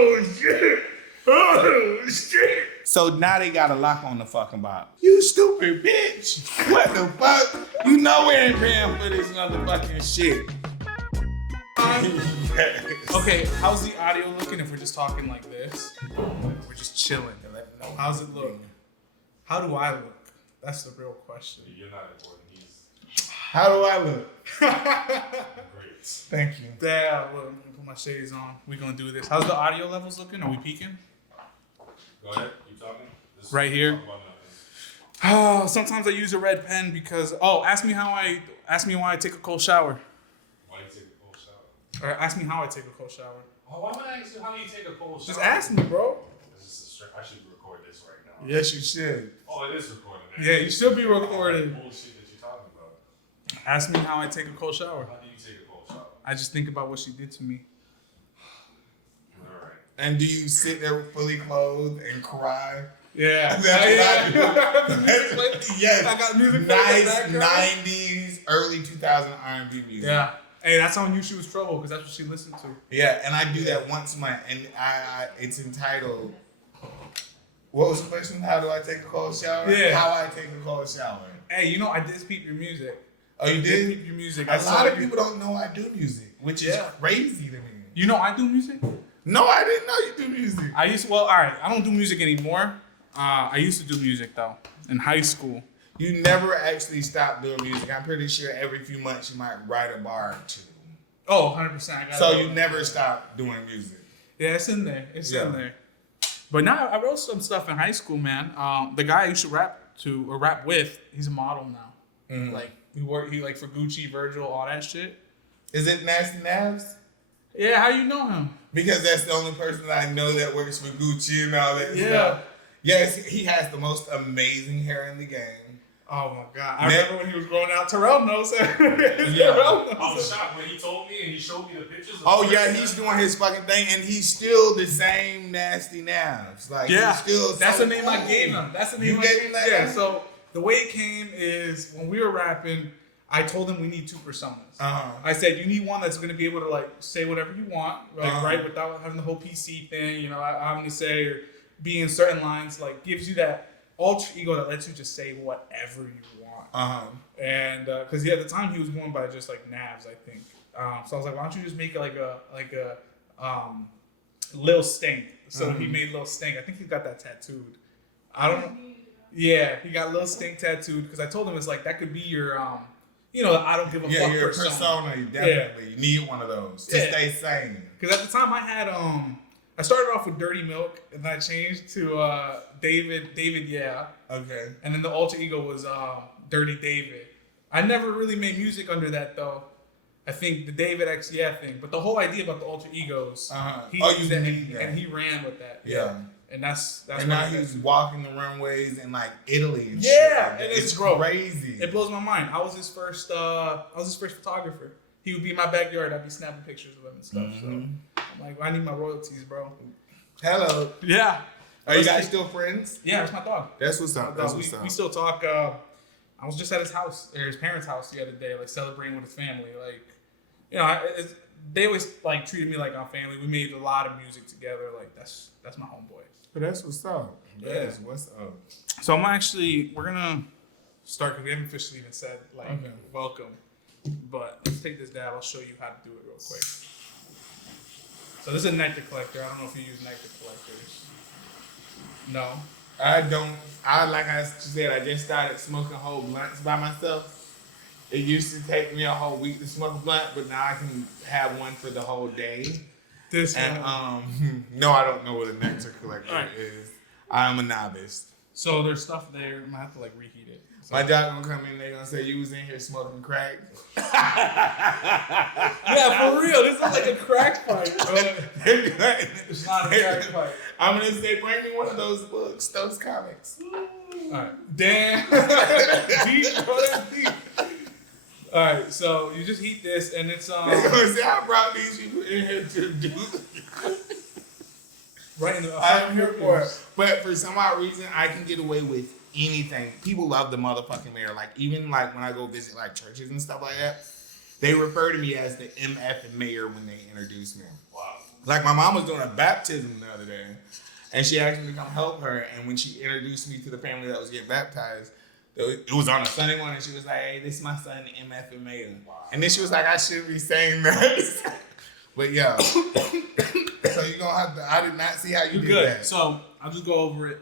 Oh shit! Oh shit! So now they got a lock on the fucking box. You stupid bitch! What the fuck? You know we ain't paying for this motherfucking shit. Yes. Okay, how's the audio looking if we're just talking like this? We're just chilling. How's it look? How do I look? That's the real question. You're not important. How do I look? Great. Thank you. Damn, look, I'm gonna put my shades on. We're gonna do this. How's the audio levels looking? Are we peaking? Go ahead. Keep talking. Right here. Oh, sometimes I use a red pen because ask me why I take a cold shower. Why you take a cold shower? Or ask me how I take a cold shower. Oh, why would I ask you how you take a cold shower? Just ask me, bro. I should record this right now. Yes, you should. Oh, it is recorded. Yeah, you should be recording. Bullshit that you're talking about. Ask me how I take a cold shower. How do you take a cold shower? I just think about what she did to me. All right. And do you sit there fully clothed and cry? Yeah. That's what I do. Yes. I got music. Nice 90s, early 2000 R&B music. Yeah. Hey, that's how I knew she was trouble because that's what she listened to. Yeah, and I do that once a month, and I it's entitled. What was the question? How do I take a cold shower? Yeah. How I take a cold shower. Hey, I did peep your music. Oh, you I did? peep your music. A lot of people don't know I do music, which is crazy to me. You know I do music? No, I didn't know you do music. I don't do music anymore. I used to do music though in high school. You never actually stopped doing music. I'm pretty sure every few months you might write a bar or two. Oh, 100%. So you never stopped doing music. Yeah, it's in there. It's in there. But now I wrote some stuff in high school, man. The guy I used to rap with, he's a model now. Mm-hmm. Like he for Gucci, Virgil, all that shit. Is it Nasty Nabs? Yeah, how you know him? Because that's the only person that I know that works for Gucci and all that stuff. Yes, he has the most amazing hair in the game. Oh my God. I remember when he was growing out. Terrell knows. I was shocked when he told me and he showed me the pictures. He's doing his fucking thing and he's still the same Nasty Nabs. Like, he's still that's the name I gave him. That's the name I gave him. Yeah, so the way it came is when we were rapping, I told him we need two personas. I said, you need one that's going to be able to like say whatever you want, right? Without having the whole PC thing, having to say or be in certain lines, like gives you that alter ego that lets you just say whatever you want. And because at the time he was going by just like Navs, I think. So I was like, why don't you just make it like a Lil Stink? So he made Lil Stink. I think he got that tattooed. I don't know. Yeah, he got Lil Stink tattooed because I told him it's like that could be your I don't give a fuck your persona. Definitely. You need one of those to stay sane. Because at the time I had I started off with Dirty Milk, and then I changed to David, yeah. Okay. And then the alter ego was Dirty David. I never really made music under that, though. I think the David X Yeah thing. But the whole idea about the alter egos, he used that, and he ran with that. Yeah. And that's and now he's walking the runways in like Italy and shit. Yeah, and it's crazy. It blows my mind. I was his first photographer. He would be in my backyard. I'd be snapping pictures of him and stuff. So I'm like, I need my royalties, bro. Hello. Yeah. Are you guys still friends? Yeah, that's my dog. That's what's up. We still talk. I was just at his house, or his parents' house the other day, like celebrating with his family. Like, they always like treated me like our family. We made a lot of music together. Like that's my homeboy. But that's what's up. That's what's up. So we're gonna start because we haven't officially even said welcome. But let's take this dab. I'll show you how to do it real quick. So this is a nectar collector. I don't know if you use nectar collectors. No. I don't. Like I said, I just started smoking whole blunts by myself. It used to take me a whole week to smoke a blunt, but now I can have one for the whole day. No, I don't know what a nectar collector is. I'm a novice. So there's stuff there. I'm gonna have to reheat it. So my dad gonna come in. They gonna say you was in here smoking crack. Yeah, for real. This is like a crack fight, bro. It's not a crack fight. I'm gonna say, bring me one of those books, those comics. All right. Damn. Deep, bro. That's deep. All right, so you just heat this, and it's They're gonna say, I brought these people in here to do. Right in the. I'm here for it, but for some odd reason, I can get away with anything. People love the motherfucking mayor. Like even when I go visit churches and stuff like that, they refer to me as the MF and mayor when they introduce me. Wow. Like my mom was doing a baptism the other day, and she asked me to come help her. And when she introduced me to the family that was getting baptized, it was on a Sunday morning. She was like, "Hey, this is my son, MF and Maya." And then she was like, "I shouldn't be saying that." But yeah. So you're gonna have to. I did not see how you did that. So I'll just go over it.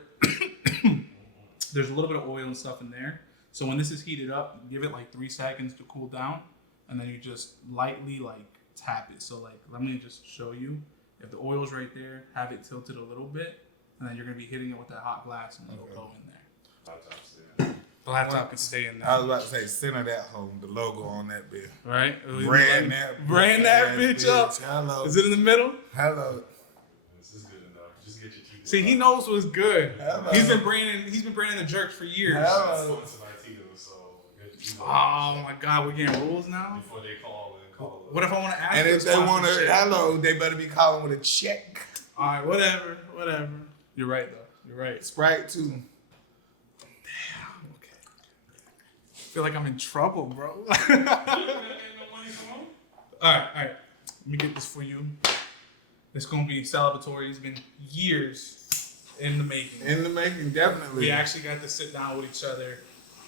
There's a little bit of oil and stuff in there. So when this is heated up, give it like 3 seconds to cool down, and then you just lightly like tap it. So like, let me just show you. If the oil's right there, have it tilted a little bit, and then you're gonna be hitting it with that hot glass, and it'll go in there. The laptop can stay in there. I was about to say, center that home, the logo on that bitch. Right? Brand that bitch up. Hello. Is it in the middle? Hello. This is good enough. Just get your teeth. See, he knows what's good. Hello. He's been branding the jerks for years. Hello. Oh my God, we're getting rules now. Before they call and call. What if I want to ask? And if they want to, hello, they better be calling with a check. All right, whatever. You're right though. You're right. Sprite too. I feel like I'm in trouble, bro. All right. Let me get this for you. It's gonna be celebratory. It's been years in the making. In the making, definitely. We actually got to sit down with each other,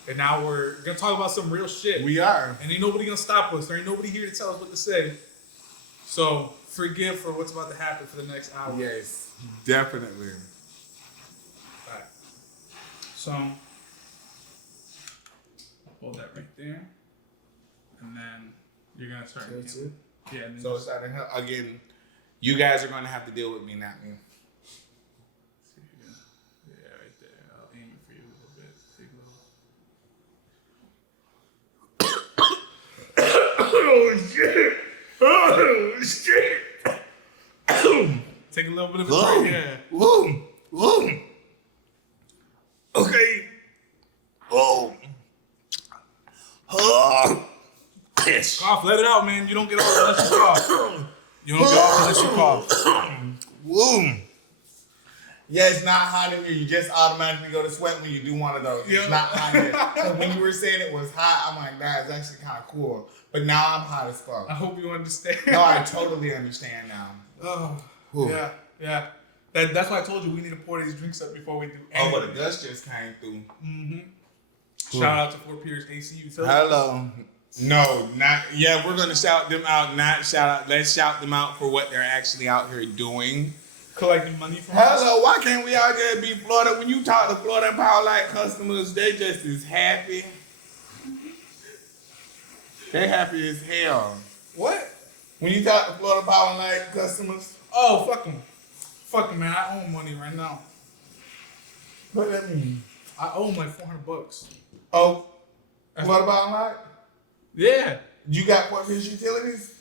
and now we're gonna talk about some real shit. We are. And ain't nobody gonna stop us. There ain't nobody here to tell us what to say. So forgive for what's about to happen for the next hour. Yes, definitely. All right. So hold that right there, and then you're gonna start. That's it. Yeah. And then So it's starting to again. You guys are gonna have to deal with me, not me. Yeah, right there. I'll aim it for you a little bit. Take a little. Oh shit! Oh shit! Take a little bit of a break. Yeah. Whoa! Okay. Oh. Cough. Let it out, man. You don't get off unless you cough. You don't get off unless you cough. Woo. Yeah, it's not hot in here. You just automatically go to sweat when you do one of those. Yeah. It's not hot in here. So when you were saying it was hot, I'm like, nah, it's actually kind of cool. But now I'm hot as fuck. I hope you understand. No, I totally understand now. Oh, Whew. yeah. That's why I told you we need to pour these drinks up before we do Oh, anything. but the dust just came through. Mm-hmm. Shout out to Fort Pierce AC Utilities. Hello. No, not yeah. We're gonna shout them out. Not shout out. Let's shout them out for what they're actually out here doing. Collecting money from us. Hello. Why can't we all just be Florida? When you talk to Florida Power Light customers, they just as happy. They happy as hell. What? When you talk to Florida Power Light customers, Oh, fuck them. Fuck them, man. I owe money right now. what that mean? I owe them like $400. Oh, Florida Power Light. Yeah. You got Fort Pierce Utilities?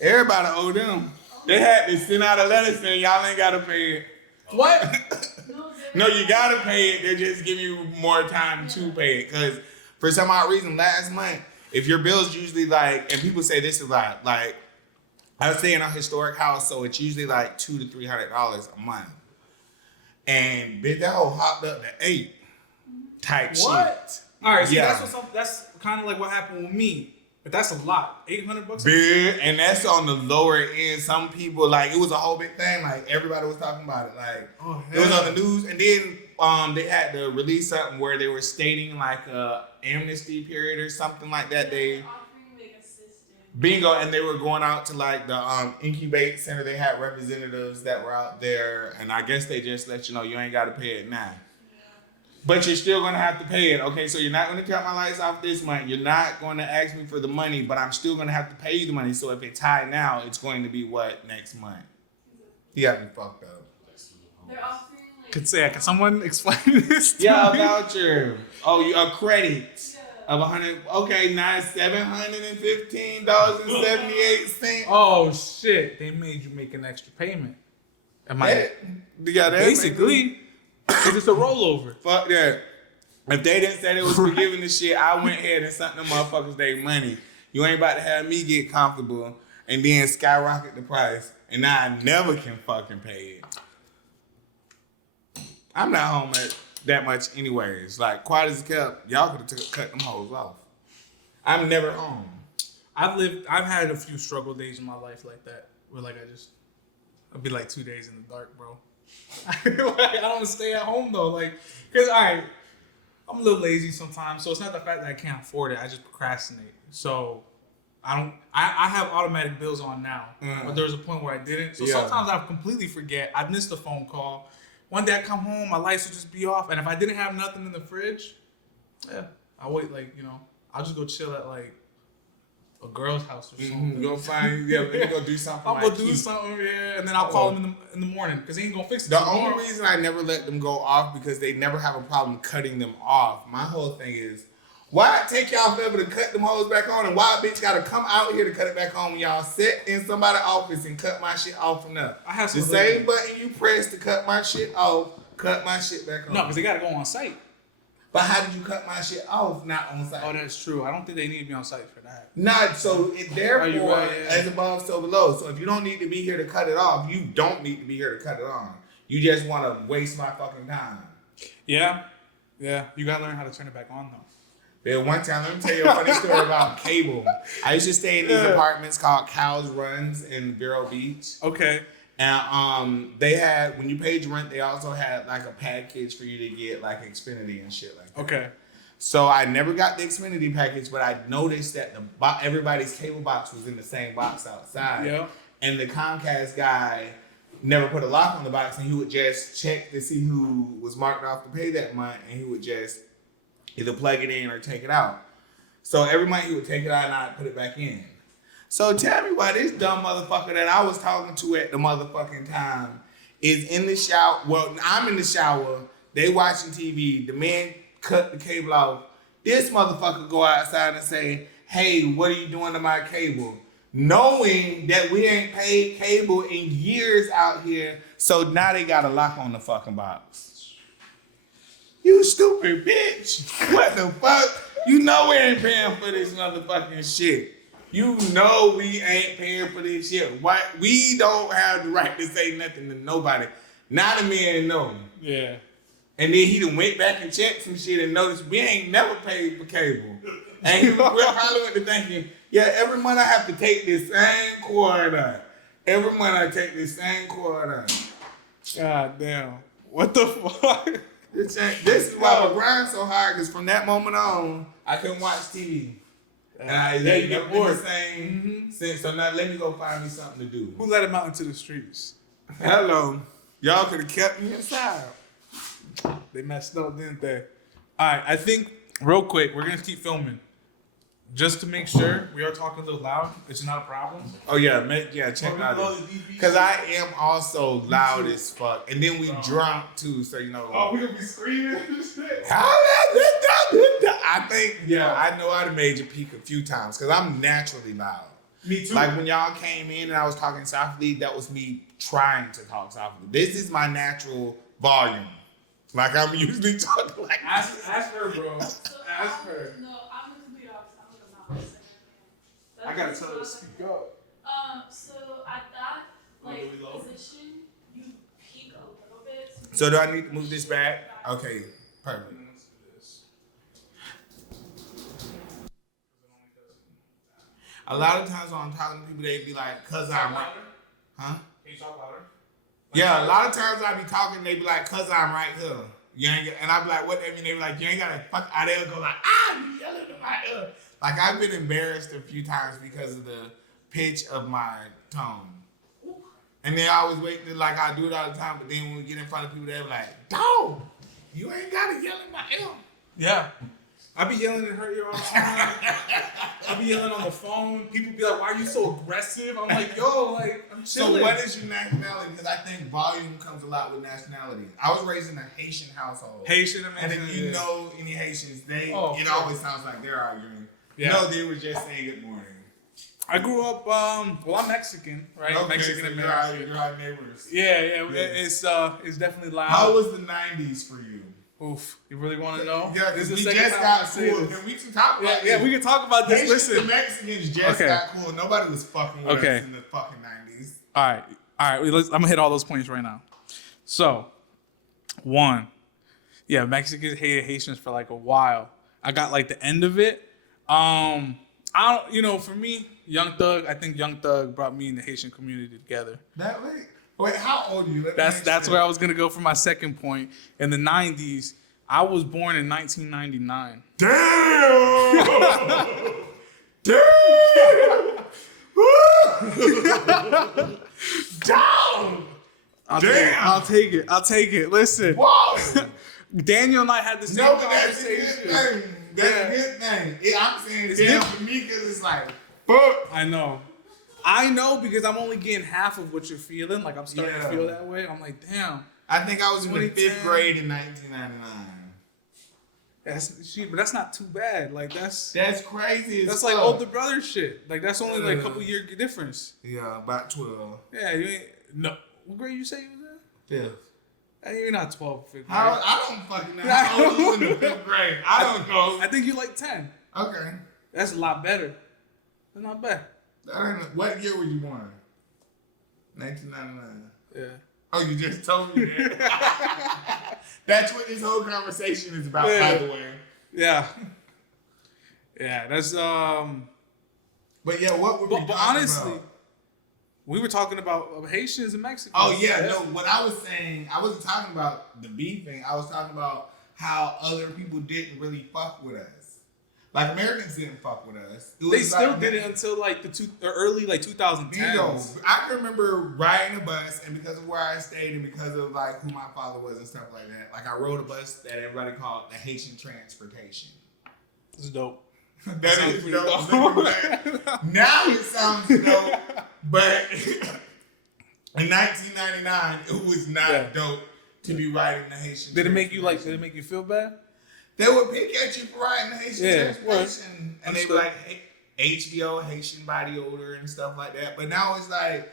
Everybody owe them. They had to send out a letter saying y'all ain't gotta pay it. What? No, you gotta pay it. They're just giving you more time to pay it. Cause for some odd reason, last month, if your bill's usually like, and people say this is like I was staying in a historic house, so it's usually like $200 to $300 a month. And bitch, that whole hopped up to 8 type shit. What? All right, see, Yeah. that's kind of like what happened with me. But that's a lot. $800. Big, and that's on the lower end. Some people like it was a whole big thing. Like everybody was talking about it. Like it was on the news, and then they had to release something where they were stating like a amnesty period or something like that. They bingo, and they were going out to like the incubate center. They had representatives that were out there, and I guess they just let you know you ain't got to pay it now. But you're still going to have to pay it. Okay, so you're not going to cut my lights off this month. You're not going to ask me for the money, but I'm still going to have to pay you the money. So if it's high now, it's going to be what next month? You got me fucked up. They're offering like. Can someone explain this? To Yeah, a me? voucher. Oh, a credit of $100. Okay, now it's $715.78. Oh shit! They made you make an extra payment. Am I Yeah, basically? Because it's a rollover. Fuck that. If they didn't say they was forgiving the shit, I went ahead and sent them motherfuckers their money. You ain't about to have me get comfortable and then skyrocket the price, and now I never can fucking pay it. I'm not home at that much anyways. Like, quiet as kept, y'all could have cut them hoes off. I'm never home. I've had a few struggle days in my life like that, where like I'd be like 2 days in the dark, bro. Like, I don't stay at home though, like, cause I'm a little lazy sometimes, so it's not the fact that I can't afford it. I just procrastinate. So I have automatic bills on now, but there was a point where I didn't. So sometimes I completely forget. I'd missed a phone call. One day I come home, my lights would just be off, and if I didn't have nothing in the fridge, I'll wait, like, I'll just go chill at like a girl's house or something. Go find, let me go do something. I'll go do something, and then I'll call them in the morning because he ain't gonna fix it. The only reason I never let them go off because they never have a problem cutting them off. My whole thing is, why it take y'all forever to cut them hoes back on, and why a bitch gotta come out here to cut it back on when y'all sit in somebody's office and cut my shit off from there? I have the same button you press to cut my shit off, cut my shit back on. No, because they gotta go on site. But how did you cut my shit off not on site? Oh, that's true. I don't think they need to be on site for that. Not so. Therefore, right, yeah. as above, so below. So if you don't need to be here to cut it off, you don't need to be here to cut it on. You just want to waste my fucking time. Yeah. You gotta learn how to turn it back on though. There one time, let me tell you a funny story about cable. I used to stay in these apartments called Cows Runs in Vero Beach. Okay. And they had, when you paid your rent, they also had like a package for you to get like Xfinity and shit like that. Okay. So I never got the Xfinity package, but I noticed that everybody's cable box was in the same box outside. Yeah. And the Comcast guy never put a lock on the box, and he would just check to see who was marked off to pay that month, and he would just either plug it in or take it out. So every month he would take it out and I'd put it back in. So tell me why this dumb motherfucker that I was talking to at the motherfucking time is in the shower. Well, I'm in the shower. They watching TV. The man cut the cable off. This motherfucker go outside and say, hey, what are you doing to my cable? Knowing that we ain't paid cable in years out here. So now they got a lock on the fucking box. You stupid bitch. What the fuck? You know we ain't paying for this motherfucking shit. You know we ain't paying for this shit. Why? We don't have the right to say nothing to nobody. Now the man know. Yeah. And then he done went back and checked some shit and noticed we ain't never paid for cable. And he probably went to thinking, yeah, every month I have to take this same quarter. Every month I take this same quarter. God damn. What the fuck? This is why I grind so hard, because from that moment on, I couldn't watch TV. And I never been the same since. So now let me go find me something to do. Who let him out into the streets? Hello. Y'all could have kept me inside. They messed up, didn't they? All right, I think, real quick, we're going to keep filming. Just to make sure we are talking a little loud. It's not a problem. Oh, yeah. Check out because I am also loud as fuck. And then we drunk, too, so you know. Oh, we going to be screaming and shit? I think, I know I'd have made you peak a few times because I'm naturally loud. Me too. Like when y'all came in and I was talking softly, that was me trying to talk softly. This is my natural volume. Like I'm usually talking like Ask her, bro. So Ask her. No, I'm the complete opposite. I'm like a mouse. I got to tell her to speak up. So at that Really low? position, you peak a little bit. So do I need to move this back? Okay, perfect. A lot of times when I'm talking to people, they be like, cause I'm right. Huh? Can you talk louder? Yeah, a lot of times I be talking, they be like, cause I'm right here. You ain't and I be like, what that mean? They be like, you ain't gotta fuck out there, go like, you yelling in my ear. Like I've been embarrassed a few times because of the pitch of my tone. And they always wait to like I do it all the time, but then when we get in front of people, they be like, dog, you ain't gotta yell in my ear. Yeah. I be yelling in her ear all the time. I be yelling on the phone. People be like, why are you so aggressive? I'm like, yo, like, I'm chilling. So what is your nationality? Because I think volume comes a lot with nationality. I was raised in a Haitian household. Haitian, and if you know any Haitians, it sure. always sounds like they're arguing. Yeah. No, they were just saying good morning. I grew up, well, I'm Mexican, right? Okay, Mexican so American. you're our neighbors. Yeah. It's definitely loud. How was the 90s for you? Oof, you really want to know? Yeah, this we is the just second got time I say cool. this. Can we talk about this? Yeah, we can talk about this. Haitians Listen. and Mexicans just got cool. Nobody was fucking with us in the fucking 90s. All right. I'm going to hit all those points right now. So, one, Mexicans hated Haitians for like a while. I got like the end of it. I I don't, for me, Young Thug. I think Young Thug brought me and the Haitian community together. That way. Wait, how old are you? That's where I was gonna go for my second point. In the '90s, I was born in 1999. Damn! Damn! Damn! I'll take it. Listen. Whoa! Daniel and I had the same No, but that's a conversation. good thing. That's a good thing. I'm saying it's damn for me because it's like, fuck. I know because I'm only getting half of what you're feeling. Like I'm starting to feel that way. I'm like, damn. I think I was in the 5th grade in 1999. But that's not too bad. Like that's crazy. That's like older brother shit. Like that's only like a couple year difference. Yeah, about 12. Yeah, you ain't no. What grade you say you was in? 5th. You're not 12, 5th grade. I don't fucking know. How old was in the 5th grade? I don't know. I think you're like 10. Okay. That's a lot better. That's not bad. What year were you born? 1999. Yeah. Oh, you just told me that. That's what this whole conversation is about, by the way. Yeah. Yeah, that's But yeah, what were we talking honestly, about? we were talking about Haitians and Mexicans. Oh yeah, no. What I was saying, I wasn't talking about the beefing. I was talking about how other people didn't really fuck with us. Like Americans didn't fuck with us. They still did it until like the early 2010s. You know, I can remember riding a bus, and because of where I stayed, and because of like who my father was and stuff like that, like I rode a bus that everybody called the Haitian Transportation. This is dope. That is dope. Now it sounds dope, but in 1999, it was not dope to be riding the Haitian. Did it make you Did it make you feel bad? They would pick at you for riding the Haitian Transportation, and they were like HBO, Haitian body odor, and stuff like that. But now it's like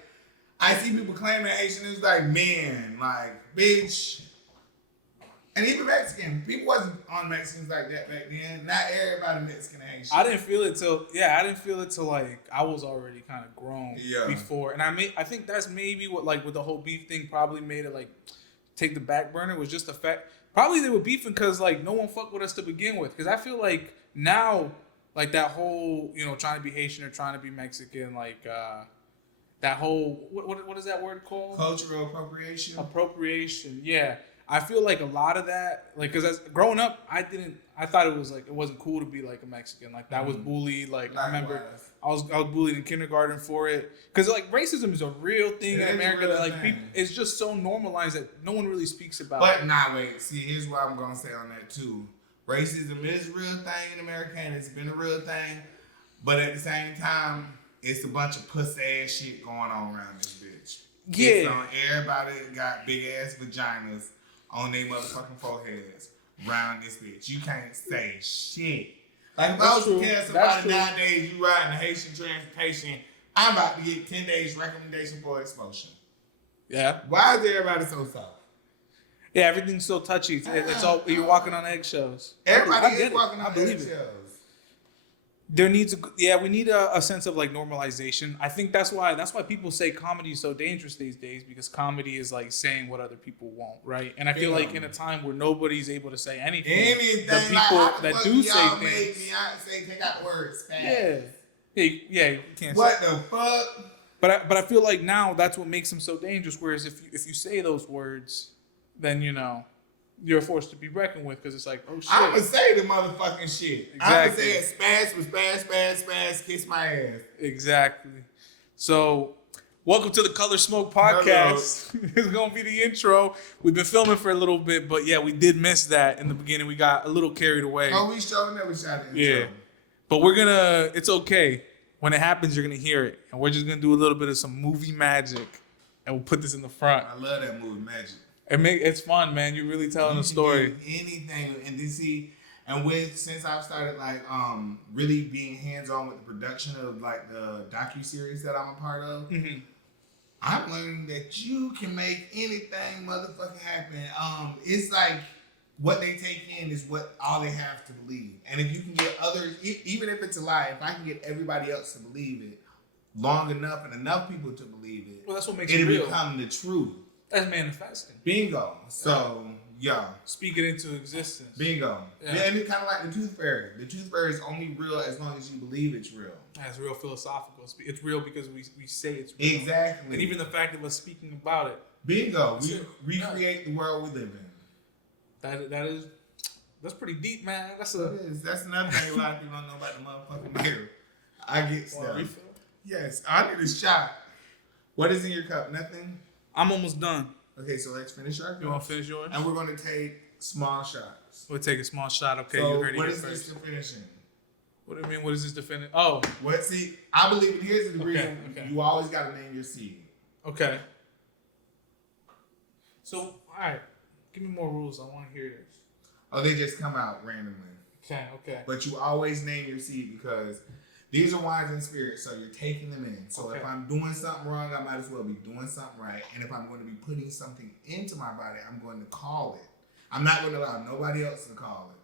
I see people claiming Haitian. It's like men, like bitch. And even Mexican. People wasn't on Mexicans like that back then. Not everybody Mexican and Haitian. I didn't feel it till like I was already kind of grown before. And I think that's maybe what like with the whole beef thing probably made it like take the back burner was just the fact probably they were beefing because like no one fucked with us to begin with. Because I feel like now like that whole, trying to be Haitian or trying to be Mexican, like that whole what is that word called? Cultural appropriation. Appropriation, yeah. I feel like a lot of that, like, because as growing up, I thought it was like it wasn't cool to be like a Mexican, like that was bullied. Like I remember, I was bullied in kindergarten for it, because like racism is a real thing in America that like people, it's just so normalized that no one really speaks about. But wait, see, here's what I'm gonna say on that too. Racism is a real thing in America, and it's been a real thing, but at the same time, it's a bunch of pussy ass shit going on around this bitch. Yeah, it's on everybody got big ass vaginas on their motherfucking foreheads around this bitch. You can't say shit. Like if I was to tell somebody nowadays you riding the Haitian Transportation, I'm about to get 10 days recommendation for expulsion. Yeah. Why is everybody so soft? Yeah, everything's so touchy. It's all you're walking on eggshells. Everybody is walking on eggshells. There needs we need a sense of like normalization. I think that's why people say comedy is so dangerous these days, because comedy is like saying what other people won't, right? And I feel like in a time where nobody's able to say anything, the people that do say things, Beyonce take out words fast. Yeah, you can't. What the fuck? But I feel like now that's what makes them so dangerous. Whereas if you say those words, then you're a force to be reckoned with, because it's like, oh shit. I'm going to say the motherfucking shit. Exactly. I'm going to say it spaz, kiss my ass. Exactly. So, welcome to the ColoredSmoke podcast. It's going to be the intro. We've been filming for a little bit, but yeah, we did miss that in the beginning. We got a little carried away. Oh, we never shot the intro. Yeah. But it's okay. When it happens, you're going to hear it. And we're just going to do a little bit of some movie magic. And we'll put this in the front. I love that movie, Magic. It's fun, man. You're really telling a story. Anything, and since I've started like really being hands on with the production of like the docu-series that I'm a part of, I'm learning that you can make anything motherfucking happen. It's like what they take in is what all they have to believe, and if you can get others, even if it's a lie, if I can get everybody else to believe it long enough and enough people to believe it, well, that's what makes it real. Become the truth. That's manifesting. Bingo. So Yeah. Speak it into existence. Bingo. Yeah. Yeah, and it's kind of like the tooth fairy. The tooth fairy is only real as long as you believe it's real. That's real philosophical. It's real because we say it's real. Exactly. And even the fact of us speaking about it. Bingo. We recreate the world we live in. That's pretty deep, man. That's another thing a lot of people don't know about the motherfucking mirror. I get stuff. Refill? Yes, I need a shot. What is in your cup? Nothing? I'm almost done. Okay, so let's finish our cup. You want to finish yours? And we're going to take small shots. We'll take a small shot. Okay, so you heard it what here is first. this to finishing? What do you mean? What is this defending? Oh. What? See, I believe in here's the reason. Okay. You always got to name your seed. Okay. So, all right. Give me more rules. I want to hear this. Oh, they just come out randomly. Okay. But you always name your seed because these are wines and spirits, so you're taking them in. So if I'm doing something wrong, I might as well be doing something right. And if I'm going to be putting something into my body, I'm going to call it. I'm not going to allow nobody else to call it.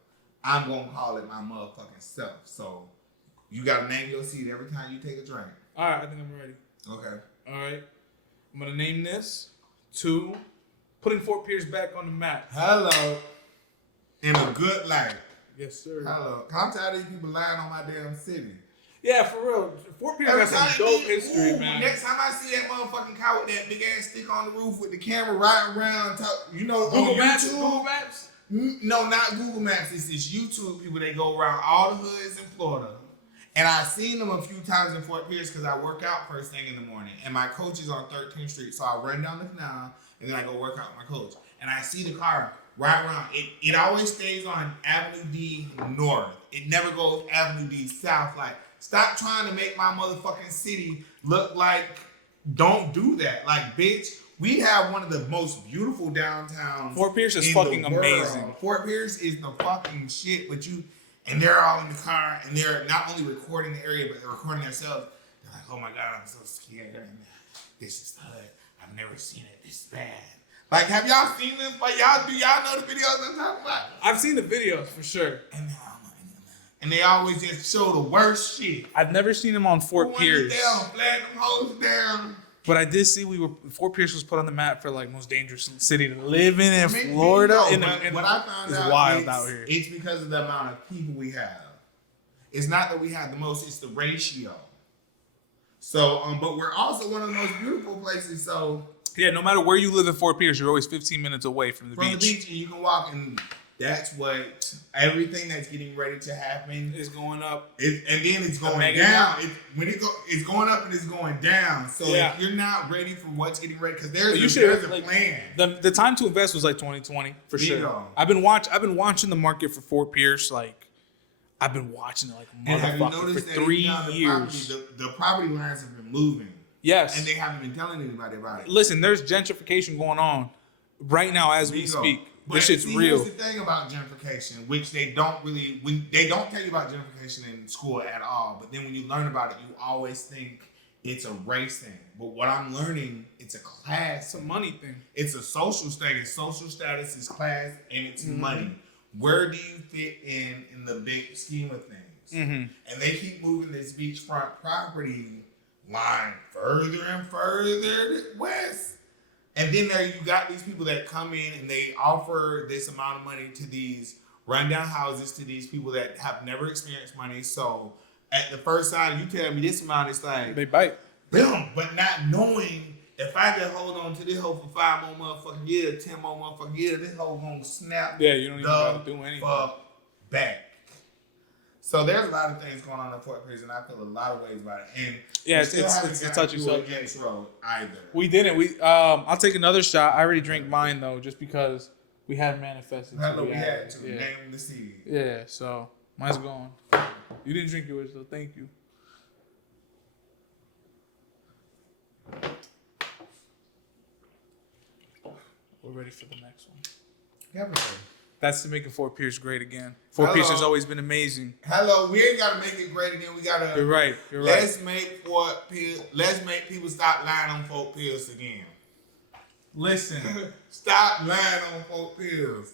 I'm going to call it my motherfucking self. So you got to name your seed every time you take a drink. All right, I think I'm ready. Okay. All right. I'm going to name this to putting Fort Pierce back on the map. Hello. In a good light. Yes, sir. Hello. I'm tired of these people lying on my damn city. Yeah, for real. Fort Pierce got some dope history, man. Next time I see that motherfucking car with that big ass stick on the roof with the camera riding around, Google on Maps? YouTube. Google Maps? No, not Google Maps. It's this YouTube people. They go around all the hoods in Florida. And I've seen them a few times in Fort Pierce because I work out first thing in the morning. And my coach is on 13th Street. So I run down the canal and then I go work out with my coach. And I see the car right around. It always stays on Avenue D North. It never goes Avenue D South. Like, stop trying to make my motherfucking city look like, don't do that. Like, bitch, we have one of the most beautiful downtowns. Fort Pierce is fucking amazing. Fort Pierce is the fucking shit, and they're all in the car, and they're not only recording the area, but they're recording themselves. They're like, oh my God, I'm so scared. This is the hood. I've never seen it this bad. Like, have y'all seen this? Like, do y'all know the videos I'm talking about? I've seen the videos for sure. And they always just show the worst shit. I've never seen them on Fort Pierce. Down, flag them hoes down. But I did see Fort Pierce was put on the map for like most dangerous city to live in Florida. What I found out wild out here. It's because of the amount of people we have. It's not that we have the most; it's the ratio. So, but we're also one of the most beautiful places. So, yeah, no matter where you live in Fort Pierce, you're always 15 minutes away from the beach. From the beach, and you can walk, and that's what everything that's getting ready to happen is going up. And then it's going down. It's going up and it's going down. So if you're not ready for what's getting ready, because there's a plan. The time to invest was like 2020 for sure. I've been watching the market for Fort Pierce. Like I've been watching it like motherfucker for 3 years. The property lines have been moving. Yes, and they haven't been telling anybody about it. Listen, there's gentrification going on right now as we speak. This shit's real. Here's the thing about gentrification, which they don't tell you about gentrification in school at all. But then when you learn about it, you always think it's a race thing. But what I'm learning, it's a class. It's a money thing. It's a social status. Social status is class, and it's money. Where do you fit in the big scheme of things? And they keep moving this beachfront property line further and further west. And then there you got these people that come in and they offer this amount of money to these rundown houses to these people that have never experienced money. So at the first sign, you tell me this amount, it's like they bite. Boom, but not knowing if I can hold on to this hoe for 5 more motherfucking years, 10 more motherfucking years, this hoe gonna snap. Yeah, you don't even gotta do anything. Fuck back. So there's a lot of things going on in Fort Pierce, and I feel a lot of ways about it. And yeah, it's a touchy subject. Either we didn't. I'll take another shot. I already drank mine though, just because we had manifested. We had to name the seed. Yeah, so mine's gone. You didn't drink yours, so thank you. We're ready for the next one. Everything. That's to make Fort Pierce great again. Fort Pierce has always been amazing. Hello, we ain't gotta make it great again. We gotta. You're right. Let's make people stop lying on Fort Pierce again. Listen, stop lying on Fort Pierce.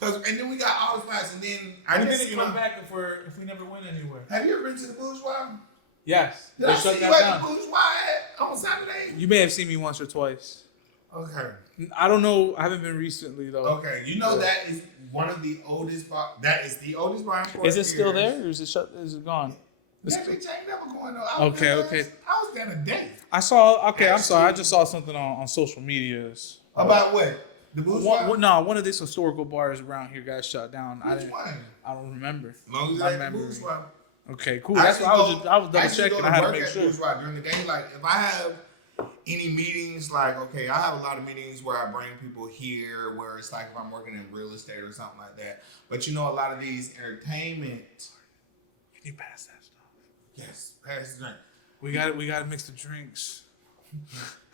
And then we got all the spots, and then I didn't come back if we never went anywhere. Have you ever been to the Bourgeois? Yes. Did I see you at the Bourgeois on Saturday? You may have seen me once or twice. Okay. I don't know. I haven't been recently though. Okay. You know that is one of the oldest bar. That is the oldest bar in Fort Is it still Pierce. there or is it shut? Is it gone? That bitch ain't never going on. Okay. I was there today. I saw. Okay, I'm sorry. I just saw something on social medias About what? The bourgeois? No, one of these historical bars around here got shut down. Which one? I don't remember. As long as My it's the memory. bourgeois. Okay, cool. That's what I was double checking. I had to make sure. Bourgeois during the day, like if I have any meetings, like okay, I have a lot of meetings where I bring people here, where it's like if I'm working in real estate or something like that. But you know, a lot of these entertainment. Can you pass that stuff? Yes, pass the drink. We got to mix the drinks.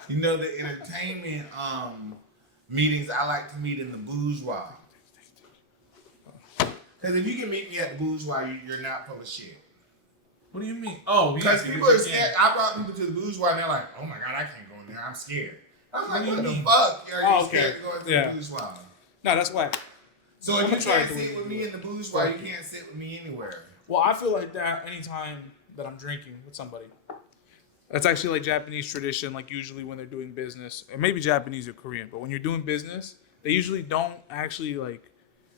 You know the entertainment meetings I like to meet in the bourgeois. Because if you can meet me at the bourgeois, you're not full of shit. What do you mean? Oh, because people are scared. I brought people to the bourgeois and they're like, "Oh my god, I can't go in there. I'm scared." I'm like, "What the fuck? Are you scared to go into the bourgeois?" No, that's why. So if you can't sit with me in the bourgeois, you can't sit with me anywhere. Well, I feel like that anytime that I'm drinking with somebody. That's actually like Japanese tradition. Like usually when they're doing business, and maybe Japanese or Korean, but when you're doing business, they usually don't actually like.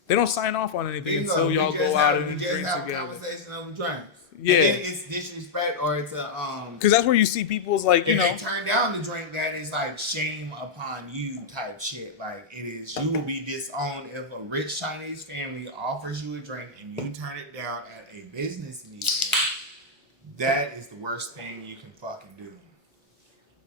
They don't sign off on anything until y'all go out and drink together. Conversation over drinks. Yeah, and then it's disrespect or it's a because that's where you see people's like you know. They turn down the drink that is like shame upon you type shit. Like it is you will be disowned if a rich Chinese family offers you a drink and you turn it down at a business meeting. That is the worst thing you can fucking do.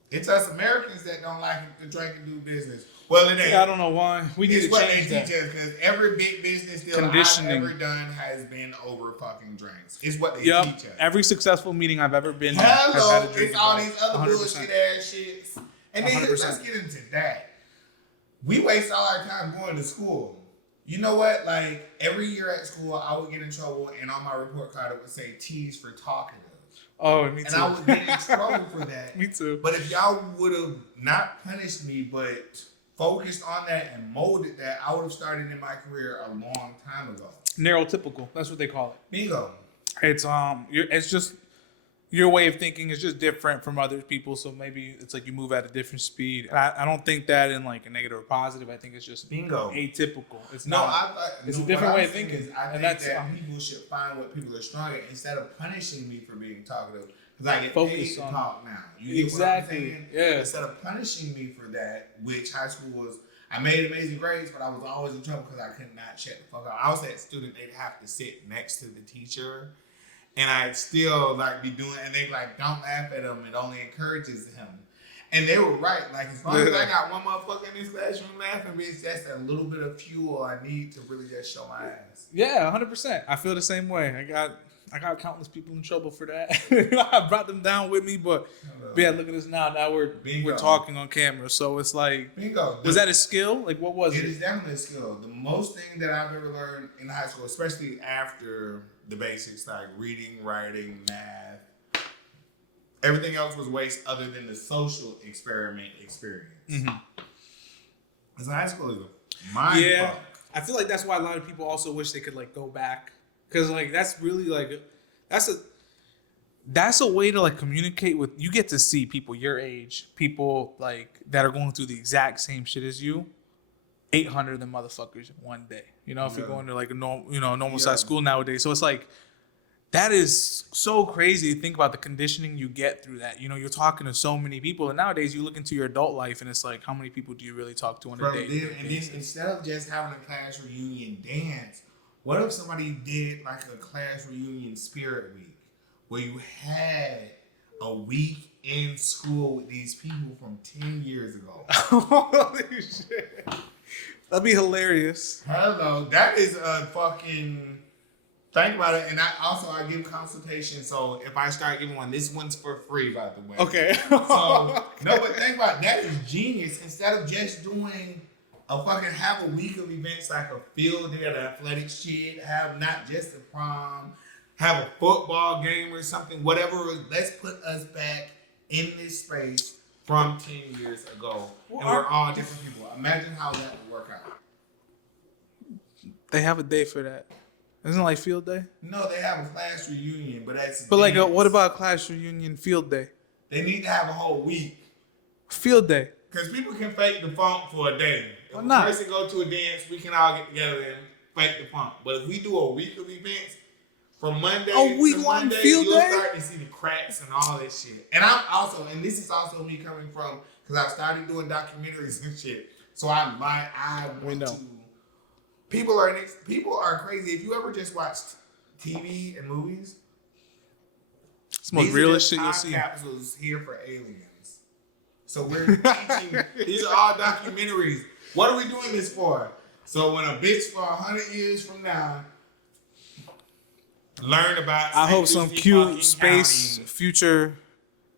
It's us Americans that don't like to drink and do business. Well, it ain't. Yeah, I don't know why. We need to change that. Because every big business deal I've ever done has been over fucking drinks. It's what they teach us. Every successful meeting I've ever been in has had a drink. It's all these other 100%. Bullshit ass shits. And then let's get into that. We waste all our time going to school. You know what? Like every year at school, I would get in trouble, and on my report card it would say T's for talkative. Oh, me too. And I would get in trouble for that. Me too. But if y'all would have not punished me, but focused on that and molded that, I would have started in my career a long time ago. Neurotypical. That's what they call it. Bingo. It's just your way of thinking is just different from other people. So maybe it's like you move at a different speed. I don't think that in like a negative or positive. I think it's just bingo atypical. It's no, not. It's a different way of thinking. I think that people should find what people are strong at instead of punishing me for being talkative. Because I get paid to talk now. You get what I'm saying? Yeah. Instead of punishing me for that, which high school was, I made amazing grades, but I was always in trouble because I could not shut the fuck up. I was that student they'd have to sit next to the teacher, and I'd still like be doing, and they'd like, don't laugh at him. It only encourages him. And they were right. Like as long as I got one motherfucker in this classroom laughing, bitch, that's a little bit of fuel I need to really just show my ass. Yeah, 100%. I feel the same way. I got countless people in trouble for that. I brought them down with me, but yeah, look at us now. Now we're talking on camera, so it's like, bingo. Was that a skill? Like, what was it? It is definitely a skill. The most thing that I've ever learned in high school, especially after the basics like reading, writing, math, everything else was waste other than the social experiment experience. Mm-hmm. Because high school is a mind fuck. I feel like that's why a lot of people also wish they could like go back. Because like that's really like that's a way to like communicate with. You get to see people your age, people like that are going through the exact same shit as you. 800 of them motherfuckers in one day. You know, if you're going to like a normal size school nowadays, so it's like that is so crazy to think about the conditioning you get through that. You know, you're talking to so many people, and nowadays you look into your adult life, and it's like, how many people do you really talk to on a day? And then instead of just having a class reunion dance. What if somebody did like a class reunion spirit week where you had a week in school with these people from 10 years ago? Holy shit. That'd be hilarious. Hello. That is a fucking... Think about it. And I give consultation. So if I start giving one, this one's for free, by the way. Okay. No, but think about it. That is genius. Instead of just doing... have a week of events like a field day, an athletic shit, have not just a prom, have a football game or something, whatever. Let's put us back in this space from 10 years ago. And we're all different people. Imagine how that would work out. They have a day for that. Isn't it like field day? No, they have a class reunion, but that's... But like, what about class reunion field day? They need to have a whole week. Field day. because people can fake the funk for a day. If Why a not? person go to a dance, we can all get together and fake the funk. But if we do a week of events, from Monday week to long Monday, field you'll day? start to see the cracks and all this shit. And I'm also, and this is also me coming from, because I started doing documentaries and shit. So I want to. People are crazy. If you ever just watched TV and movies, It's the most realest shit you'll time see. capsules here for aliens. So we're teaching. These are all documentaries. What are we doing this for? So when a bitch for 100 years from now learn about. I hope some Lucie cute space County, future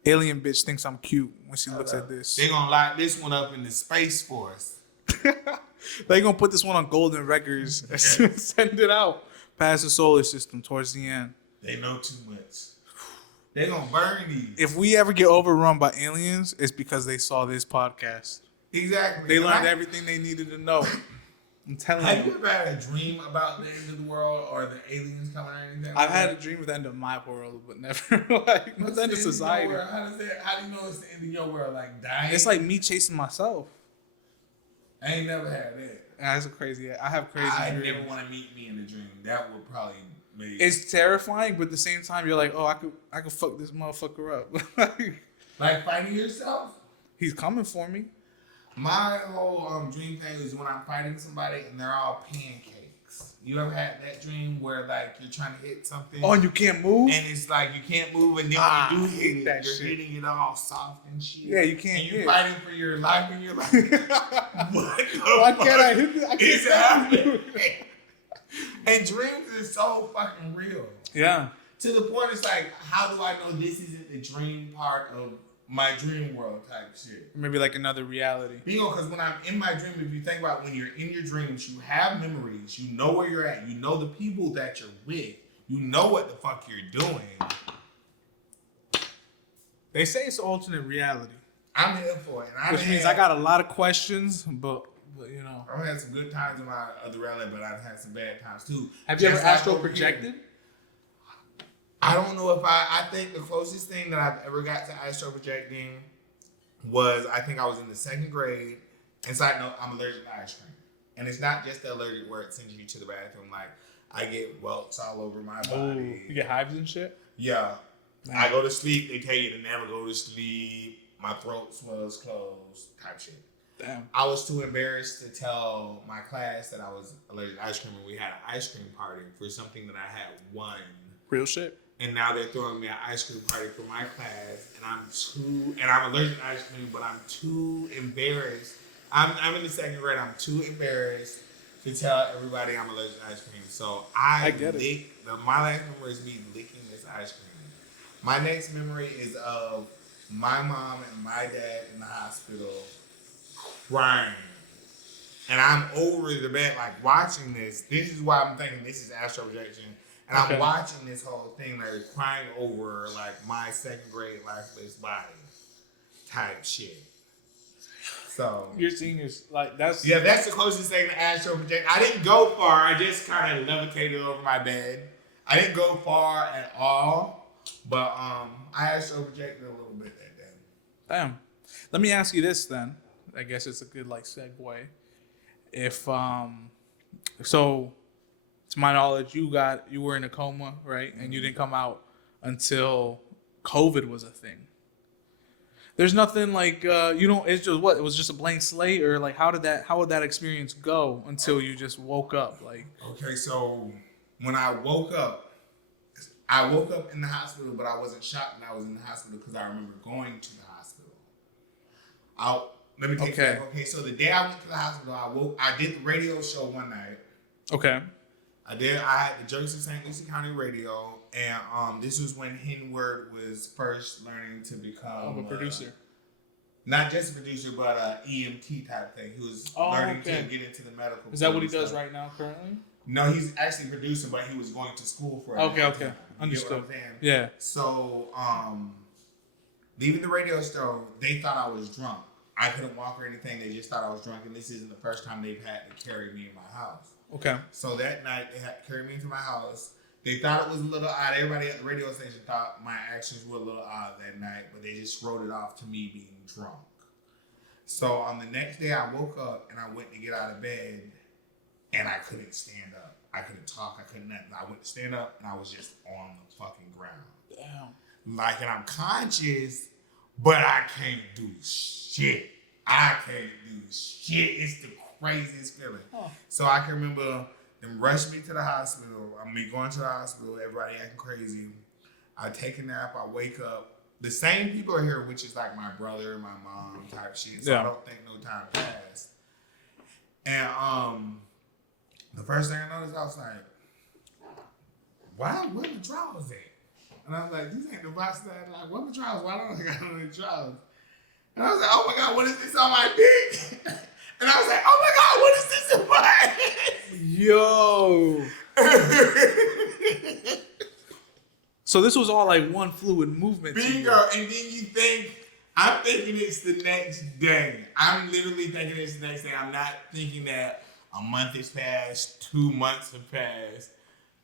alien bitch thinks I'm cute when she looks at this. they're gonna lock this one up in the Space Force. They gonna put this one on golden records and send it out past the solar system towards the end. They know too much. They're gonna burn these. If we ever get overrun by aliens, it's because they saw this podcast. Exactly. They learned everything they needed to know. I'm telling Have you you. ever had a dream about the end of the world or the aliens coming or anything? I've had a dream of the end of my world, but never like not the end of society. How do you know it's the end of your world? Like dying? It's like me chasing myself. I ain't never had that. That's a crazy. I have crazy I dreams. never want to meet me in a dream. That would probably make It's terrifying, but at the same time, you're like, oh, I could fuck this motherfucker up. like fighting yourself. He's coming for me. My whole dream thing is when I'm fighting somebody and they're all pancakes. You ever had that dream where like you're trying to hit something? Oh, and you can't move. And it's like you can't move, and then when you do hit that you're shit. hitting it all soft and shit. Yeah, you can't And you're hit. fighting for your life, and you're like, what the Why fuck can't I hit this? I can't is stop you. happening? And dreams is so fucking real. Yeah. To the point, it's like, how do I know this isn't the dream part of my dream world type shit? Maybe like another reality. Because when I'm in my dream, if you think about when you're in your dreams, you have memories. You know where you're at. You know the people that you're with. You know what the fuck you're doing. They say it's alternate reality, I'm here for it. And which means I got a lot of questions, but you know. I've had some good times in my other reality, but I've had some bad times too. Have you ever Just like astral over here. projected? I don't know if I think the closest thing that I've ever got to astral projecting was, I think I was in the second grade. And side note, I'm allergic to ice cream. And it's not just the allergic where it sends you to the bathroom. Like, I get welts all over my Oh, body. you get hives and shit. Yeah. I go to sleep, they tell you to never go to sleep. My throat swells closed, type shit. Damn. I was too embarrassed to tell my class that I was allergic to ice cream, and we had an ice cream party for something that I had won. Real shit. And now they're throwing me an ice cream party for my class, and I'm allergic to ice cream, but I'm too embarrassed. I'm in the second grade. I'm too embarrassed to tell everybody I'm allergic to ice cream. So I get it. My last memory is me licking this ice cream. My next memory is of my mom and my dad in the hospital crying. And I'm over the bed, like, watching this. This is why I'm thinking this is astral projection. And I'm watching this whole thing, like, crying over, like, my second grade lifeless body type shit. So Your seniors, like, that's... yeah, that's the closest thing to astral projection. I didn't go far. I just kind of levitated over my bed. I didn't go far at all. But I astral projected a little bit that day. Damn. Let me ask you this then. I guess it's a good like segue. If so to my knowledge you were in a coma, right? And you didn't come out until COVID was a thing. There's nothing like it's just what? It was just a blank slate, or like how would that experience go until you just woke up? Like okay, so when I woke up in the hospital, but I wasn't shocked that I was in the hospital because I remember going to the hospital. Let me take that. Okay, so the day I went to the hospital, I did the radio show one night. okay. I had the Jersey St. Lucie County radio, and this was when Henward was first learning to become a producer. Not just a producer, but a EMT type thing. He was learning to get into the medical. Is that what he does right now currently? No, he's actually producing, but he was going to school for it. Okay. Understood. Yeah. So, leaving the radio store, they thought I was drunk. I couldn't walk or anything. They just thought I was drunk, and this isn't the first time they've had to carry me in my house. Okay. So that night, they had to carry me into my house. They thought it was a little odd. Everybody at the radio station thought my actions were a little odd that night, but they just wrote it off to me being drunk. So on the next day, I woke up and I went to get out of bed, and I couldn't stand up. I couldn't talk. I couldn't nothing. I went to stand up, and I was just on the fucking ground. Damn. Like, and I'm conscious, but I can't do shit. I can't do shit. It's the craziest feeling. Huh. So I can remember them rushing me to the hospital. Going to the hospital, everybody acting crazy. I take a nap. I wake up. The same people are here, which is like my brother, my mom type shit. So I don't think no time passed. And the first thing I noticed, I was like, where the drawers at? And I was like, these ain't the box that like, what the drawers? Why don't I got no drawers? And I was like, oh my God, what is this on my dick? And I was like, oh my God, what is this in my Yo. So this was all like one fluid movement. Bingo. And then you think, I'm thinking it's the next day. I'm literally thinking it's the next day. I'm not thinking that a month has passed, 2 months have passed,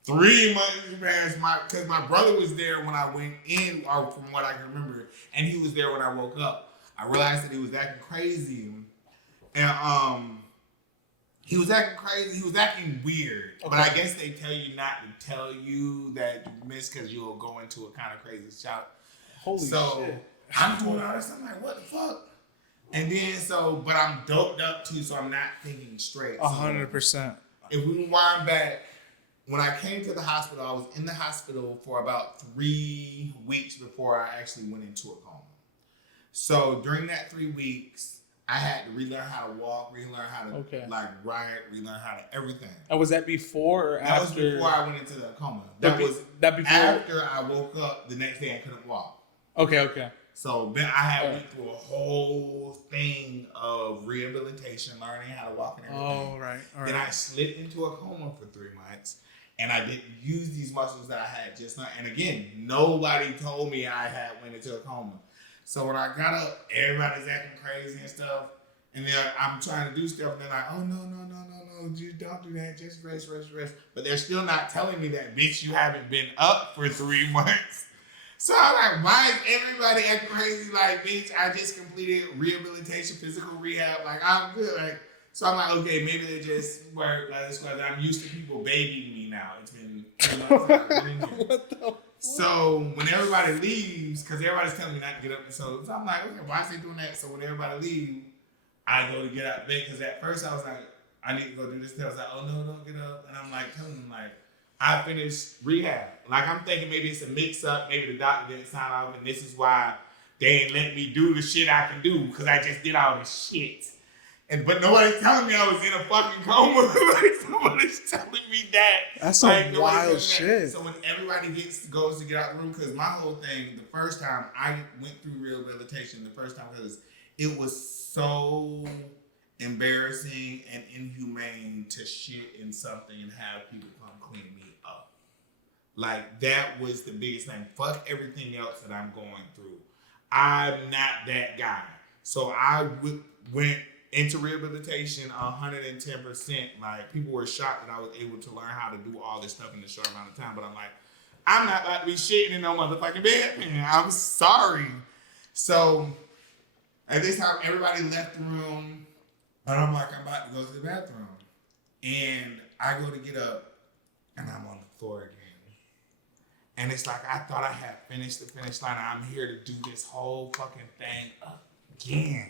3 months have passed. Because my brother was there when I went in, or from what I can remember, and he was there when I woke up. I realized that he was acting crazy. And he was acting crazy. He was acting weird. Okay. But I guess they tell you not to tell you that you missed because you'll go into a kind of crazy shock. Holy shit. I'm doing all this. I'm like, what the fuck? And then but I'm doped up too, so I'm not thinking straight. 100%. If we rewind back, when I came to the hospital, I was in the hospital for about 3 weeks before I actually went into a coma. So during that 3 weeks, I had to relearn how to walk, relearn how to write, relearn how to everything. And was that before or after? That was before I went into the coma. That was before? After I woke up the next day and couldn't walk. Okay. So then I went through a whole thing of rehabilitation, learning how to walk and everything. Oh, right. All right. Then I slipped into a coma for 3 months, and I didn't use these muscles that I had just now. And again, nobody told me I had went into a coma. So when I got up, everybody's acting crazy and stuff. And then I'm trying to do stuff, and they're like, oh, no, just don't do that. Just rest. But they're still not telling me that, bitch, you haven't been up for 3 months. So I'm like, why is everybody acting crazy? Like, bitch, I just completed rehabilitation, physical rehab. Like, I'm good. Like, so I'm like, okay, maybe they just work like this because I'm used to people babying me now. It's been 2 months. What the fuck? So when everybody leaves, because everybody's telling me not to get up, so I'm like, okay, why is they doing that? So when everybody leaves, I go to get out of bed because at first I was like, I need to go do this. I was like, oh no, don't get up. And I'm like telling them like, I finished rehab. Like I'm thinking maybe it's a mix up. Maybe the doctor didn't sign off, and this is why they ain't let me do the shit I can do because I just did all this shit. But nobody's telling me I was in a fucking coma. Like somebody's telling me that. That's some wild shit. So when everybody goes to get out of the room, because my whole thing, the first time I went through rehabilitation, because it was so embarrassing and inhumane to shit in something and have people come clean me up. Like that was the biggest thing. Fuck everything else that I'm going through. I'm not that guy. So I went into rehabilitation 110%. Like people were shocked that I was able to learn how to do all this stuff in a short amount of time. But I'm like, I'm not about to be shitting in no motherfucking bed, man. I'm sorry. So at this time, everybody left the room, and I'm like, I'm about to go to the bathroom. And I go to get up, and I'm on the floor again. And it's like, I thought I had finished the finish line. I'm here to do this whole fucking thing again.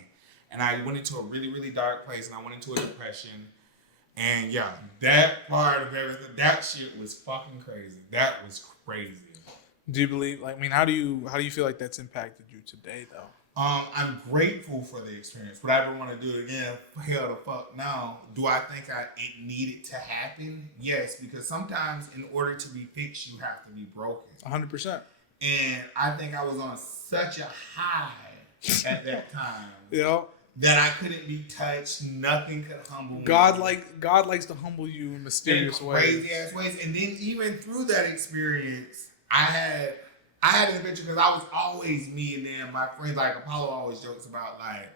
And I went into a really, really dark place, and I went into a depression. And yeah, that part of everything, that shit was fucking crazy. That was crazy. Do you believe, like, I mean, how do you feel like that's impacted you today, though? I'm grateful for the experience. Would I ever want to do it again? Hell the fuck no. Do I think it needed to happen? Yes, because sometimes in order to be fixed, you have to be broken. 100%. And I think I was on such a high at that time. Yeah. That I couldn't be touched. Nothing could humble me. God likes to humble you in mysterious ways. Crazy ass ways. And then even through that experience, I had an adventure because I was always me, and then my friends, like Apollo always jokes about like,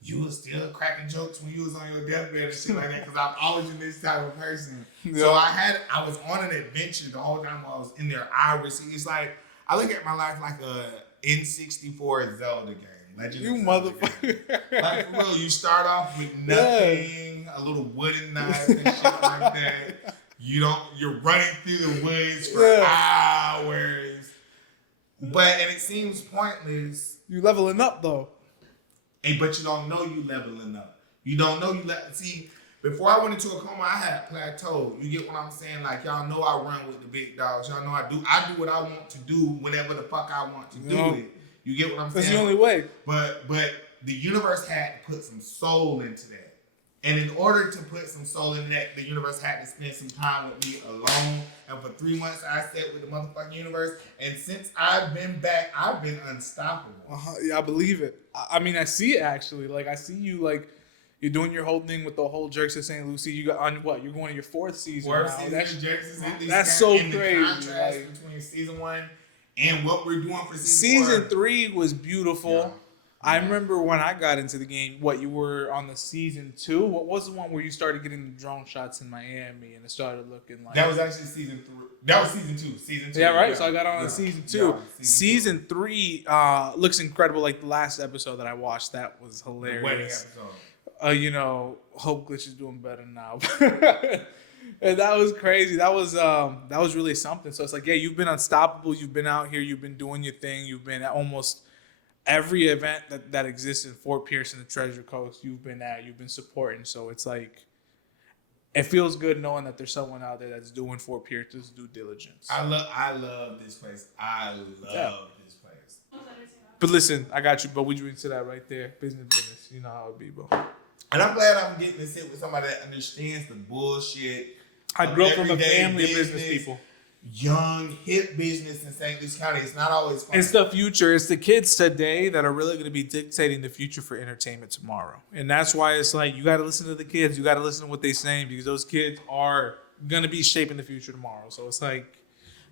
you was still cracking jokes when you was on your deathbed and shit like that because I'm always in this type of person. Yeah. So I was on an adventure the whole time while I was in there. It's like, I look at my life like a N64 Zelda game. Legend You of motherfucker. Like for real, you start off with nothing, a little wooden knife and shit like that. You're running through the woods for hours. And it seems pointless. You leveling up though. But you don't know you leveling up. You don't know see, before I went into a coma, I had plateaued. You get what I'm saying? Like, y'all know I run with the big dogs. Y'all know I do what I want to do whenever the fuck I want to do it. You get what I'm saying? That's the only way. But the universe had to put some soul into that. And in order to put some soul into that, the universe had to spend some time with me alone. And for 3 months, I sat with the motherfucking universe. And since I've been back, I've been unstoppable. Yeah, I believe it. I mean, I see it actually. Like, I see you, like, you're doing your whole thing with the whole Jerks of St. Lucie. You got on what? You're going to your fourth season now. That's so crazy. The contrast between season 1 and what we're doing for season 3 was beautiful. Yeah. I remember when I got into the game, you were on the season 2? What was the one where you started getting the drone shots in Miami and it started looking like... That was actually season 3. That was season 2. Season 2. Yeah, right? Yeah. So I got on season 2. Season 3 looks incredible. Like the last episode that I watched, that was hilarious. The wedding episode. Hope Glitch is doing better now. And that was crazy. That was really something. So it's like, yeah, you've been unstoppable. You've been out here. You've been doing your thing. You've been at almost every event that exists in Fort Pierce and the Treasure Coast. You've been at. You've been supporting. So it's like, it feels good knowing that there's someone out there that's doing Fort Pierce's due diligence. I love this place. I love this place. But listen, I got you, but we drink to that right there. Business. You know how it be, bro. And I'm glad I'm getting to sit with somebody that understands the bullshit. I grew up from a family of business people. Young, hip business in St. Lucie County. It's not always fun. It's the future. It's the kids today that are really going to be dictating the future for entertainment tomorrow. And that's why it's like, you got to listen to the kids. You got to listen to what they're saying because those kids are going to be shaping the future tomorrow. So it's like,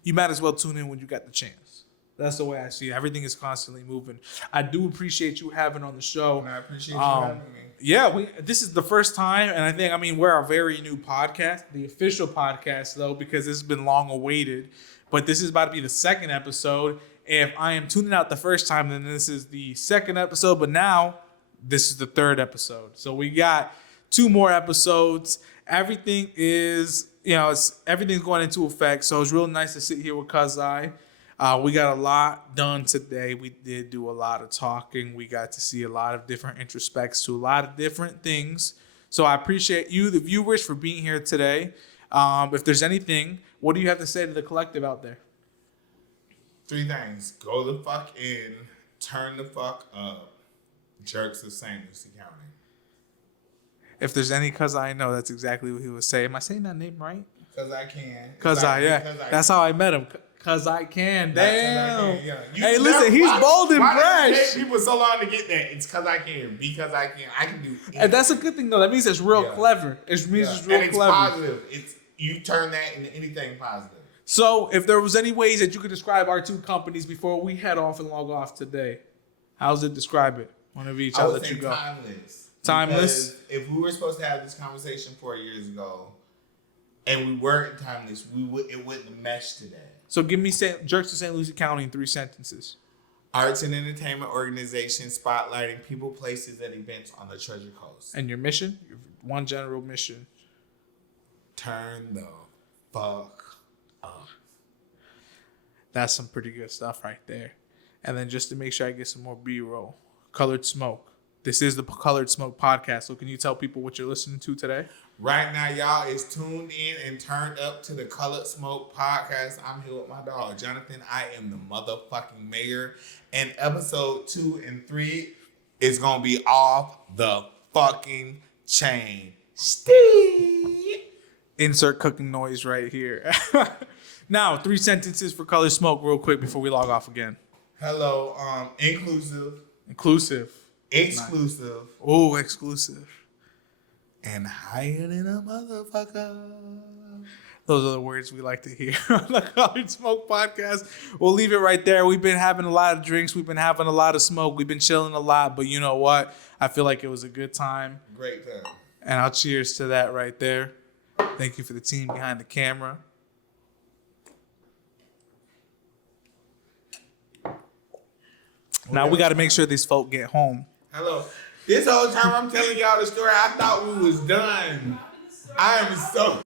you might as well tune in when you got the chance. That's the way I see it. Everything is constantly moving. I do appreciate you having on the show. And I appreciate you having me. Yeah, this is the first time, and we're a very new podcast, the official podcast though, because this has been long awaited. But this is about to be the second episode. If I am tuning out the first time, then this is the second episode. But now this is the third episode. So we got 2 more episodes. Everything is, everything's going into effect. So it's real nice to sit here with Kuzi. We got a lot done today. We did do a lot of talking. We got to see a lot of different introspects to a lot of different things. So I appreciate you, the viewers, for being here today. If there's anything, what do you have to say to the collective out there? 3 things. Go the fuck in. Turn the fuck up. Jerks of St. Lucie County. If there's any Kuzi I know, that's exactly what he would say. Am I saying that name right? Kuzi Can. Kuzi, yeah. That's how I met him. Kuzi Can. Damn. Yeah. Hey, listen, he's bold and brash. Why brash. does it take people so long to get that? It's Kuzi Can. Because I can. I can do anything. And that's a good thing, though. That means it's real clever. It means it's real clever. Positive. You turn that into anything positive. So, if there was any ways that you could describe our 2 companies before we head off and log off today, how's it describe it? One of each, I'll let you go. Timeless. Timeless? Because if we were supposed to have this conversation 4 years ago, and we weren't timeless, it wouldn't mesh today. So give me Jerks to St. Lucie County in 3 sentences. Arts and entertainment organization spotlighting people, places, and events on the Treasure Coast. And your mission? Your one general mission. Turn the fuck up. That's some pretty good stuff right there. And then just to make sure I get some more B-roll, ColoredSmoke. This is the ColoredSmoke podcast. So can you tell people what you're listening to today? Right now, y'all is tuned in and turned up to the ColoredSmoke podcast. I'm here with my dog, Jonathan. I am the motherfucking mayor. And episode 2 and 3 is going to be off the fucking chain. Steve. Insert cooking noise right here. Now, 3 sentences for ColoredSmoke real quick before we log off again. Hello. Inclusive. Exclusive. Nice. Oh, exclusive. And higher than a motherfucker. Those are the words we like to hear on the ColoredSmoke podcast. We'll leave it right there. We've been having a lot of drinks. We've been having a lot of smoke. We've been chilling a lot. But you know what? I feel like it was a good time. Great time. And I'll cheers to that right there. Thank you for the team behind the camera. Now we got to make sure these folk get home. Hello. This whole time I'm telling y'all the story, I thought we was done. I am so